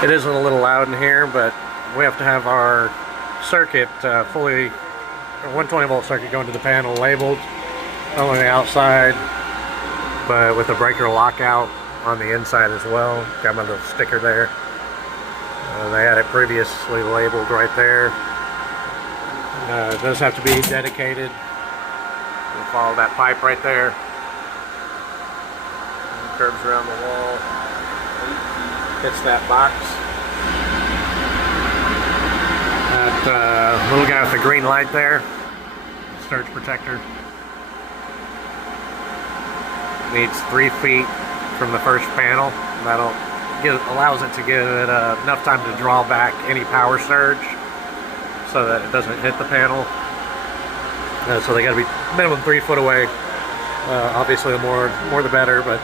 It is a little loud in here, but we have to have our circuit fully, 120 volt circuit going to the panel labeled, not only the outside, but with a breaker lockout on the inside as well. Got my little sticker there. They had it previously labeled right there. It does have to be dedicated. We'll follow that pipe right there. Curves around the wall. Hits that box. That little guy with the green light there, surge protector, needs 3 feet from the first panel. Allows it to give it enough time to draw back any power surge so that it doesn't hit the panel. So they got to be minimum 3 foot away. Obviously, the more the better, but